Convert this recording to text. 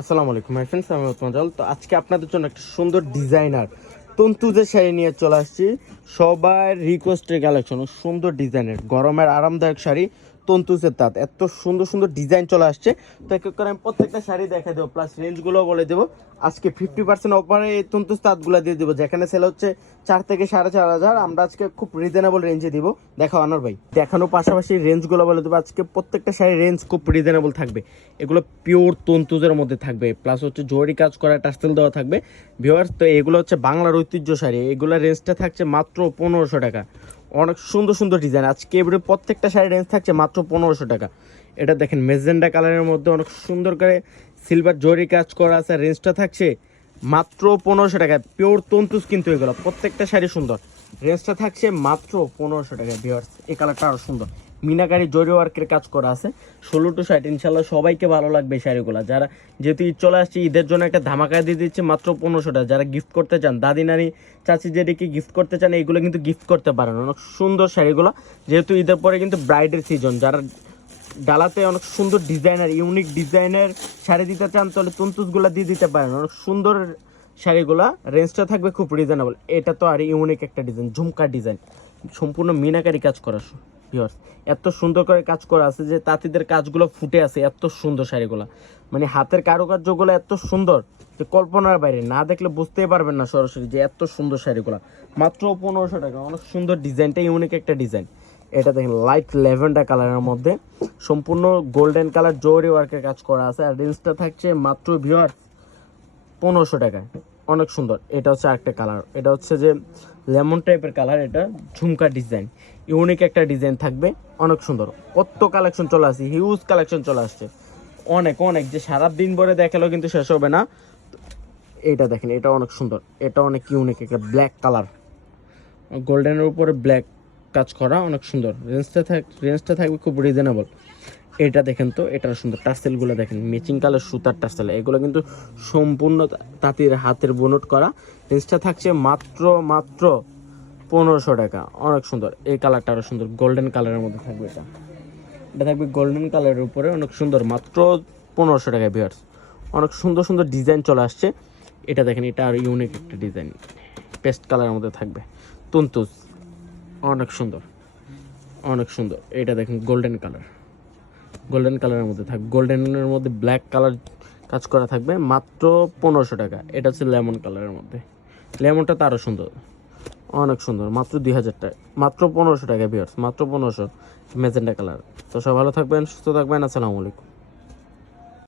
আসসালামু আলাইকুম my friends, আমি ওসমান জাল। তো আজকে আপনাদের জন্য একটা সুন্দর ডিজাইনার তন্তুজের শাড়ি নিয়ে চলে আসছি। সবার রিকোয়েস্টের কালেকশন, সুন্দর ডিজাইনের গরমের আরামদায়ক শাড়ি তন্তুজের তাঁত, এত সুন্দর সুন্দর ডিজাইন চলে আসছে। তো এক এক করে আমি প্রত্যেকটা শাড়ি দেখা দেবো, প্লাস রেঞ্জগুলো বলে দেবো। আজকে 50% অফারে এই তন্তুজ তাঁতগুলো দিয়ে দেবো, যেখানে সেল হচ্ছে 4 থেকে 4,500। আমরা আজকে খুব রিজনেবল রেঞ্জে দিব। দেখাও আনোয়ার ভাই, দেখানোর পাশাপাশি রেঞ্জগুলো বলে দেবো। আজকে প্রত্যেকটা শাড়ির রেঞ্জ খুব রিজনেবল থাকবে। এগুলো পিওর তন্তুজের মধ্যে থাকবে, প্লাস হচ্ছে জরি কাজ করা টার্সেল দেওয়া থাকবে ভিউয়ার্স। তো এগুলো হচ্ছে বাংলার ঐতিহ্য শাড়ি। এগুলোর রেঞ্জটা থাকছে মাত্র 1500 টাকা। অনেক সুন্দর সুন্দর ডিজাইন আজকে এবারে প্রত্যেকটা শাড়ির রেঞ্জ থাকছে মাত্র 1500 টাকা। এটা দেখেন মেজেন্ডা কালারের মধ্যে অনেক সুন্দর করে সিলভার জরি কাজ করা আছে। রেঞ্জটা থাকছে মাত্র 1500 টাকা। পিওর তন্তুজ কিন্তু এগুলো প্রত্যেকটা শাড়ি সুন্দর। রেঞ্জটা থাকছে মাত্র 1500 টাকা ভিউয়ার্স। এই কালারটা আরও সুন্দর, মিনাকারি জরি ওয়ার্কের কাজ করা আছে। 16 to 60 ইনশাল্লাহ সবাইকে ভালো লাগবে এই শাড়িগুলো। যারা যেহেতু ঈদ চলে আসছে, ঈদের জন্য একটা ধামাকা দিয়ে দিচ্ছে মাত্র 1500 টাকা। যারা গিফট করতে চান, দাদি নানি চাচি যেদিকে গিফট করতে চান, এইগুলো কিন্তু গিফট করতে পারেন। অনেক সুন্দর শাড়িগুলো, যেহেতু ঈদের পরে কিন্তু ব্রাইডের সিজন। যারা ডালাতে অনেক সুন্দর ডিজাইনার ইউনিক ডিজাইনের শাড়ি দিতে চান, তাহলে তন্তুজগুলো দিয়ে দিতে পারেন। অনেক সুন্দর শাড়িগুলা, রেঞ্জটা থাকবে খুব রিজনেবল। এটা তো আর ইউনিক একটা ডিজাইন, ঝুমকা ডিজাইন, সম্পূর্ণ মিনাকারি কাজ করা ভিউয়ার্স। এত সুন্দর করে কাজ করা আছে যে তাঁতিদের কাজগুলো ফুটে আছে। এত সুন্দর শাড়িগুলো, মানে হাতের কারুকার্যগুলো এত সুন্দর যে কল্পনার বাইরে, না দেখলে বুঝতেই পারবেন না সরাসরি যে এত সুন্দর শাড়িগুলো। মাত্র 1500 টাকা। অনেক সুন্দর ডিজাইনটা, ইউনিক একটা ডিজাইন। এটা দেখেন লাইট ল্যাভেন্ডার কালারের মধ্যে সম্পূর্ণ গোল্ডেন কালার জরি ওয়ার্কের কাজ করা আছে। আর রেঞ্জটা থাকছে মাত্র ভিউয়ার্স 1500 টাকায়। অনেক সুন্দর। এটা হচ্ছে আরেকটা কালার, এটা হচ্ছে যে লেমন টাইপের কালার। এটা ঝুমকা ডিজাইন, ইউনিক একটা ডিজাইন থাকবে। অনেক সুন্দর। কত কালেকশন চলে আসছে, হিউজ কালেকশন চলে আসছে। অনেক অনেক যে সারা দিন ভরে দেখালেও কিন্তু শেষ হবে না। এটা দেখেন, এটা অনেক সুন্দর, এটা অনেক ইউনিক একটা ব্ল্যাক কালার, গোল্ডেনের উপরে ব্ল্যাক কাজ করা, অনেক সুন্দর। রেঞ্জটা থাকবে খুব রিজনেবল। এটা দেখেন তো, এটা সুন্দর। টার্সেলগুলো দেখেন, ম্যাচিং কালার সুতার টার্সেল। এগুলো কিন্তু সম্পূর্ণ তাঁতির হাতের বুনট করা। রেঞ্জটা থাকছে মাত্র 1500 টাকা। অনেক সুন্দর। এই কালারটা আরও সুন্দর, গোল্ডেন কালারের মধ্যে থাকবে। এটা থাকবে গোল্ডেন কালারের উপরে, অনেক সুন্দর। মাত্র 1500 টাকা ভিউয়ার্স। অনেক সুন্দর সুন্দর ডিজাইন চলে আসছে। এটা দেখেন, এটা আর ইউনিক একটা ডিজাইন, পেস্ট কালারের মধ্যে থাকবে তন্তুজ। অনেক সুন্দর, অনেক সুন্দর। এটা দেখেন গোল্ডেন কালারের মধ্যে থাকবে, গোল্ডেনের মধ্যে ব্ল্যাক কালার কাজ করা থাকবে। মাত্র 1500 টাকা। এটা হচ্ছে লেমন কালারের মধ্যে, লেমনটা তো আরও সুন্দর, অনেক সুন্দর। মাত্র 2000 টাকা, মাত্র 1500 টাকা ভিউয়ার্স, মাত্র 1500। Magenta colour. তো সব ভালো থাকবেন, সুস্থ থাকবেন। আসসালামু আলাইকুম।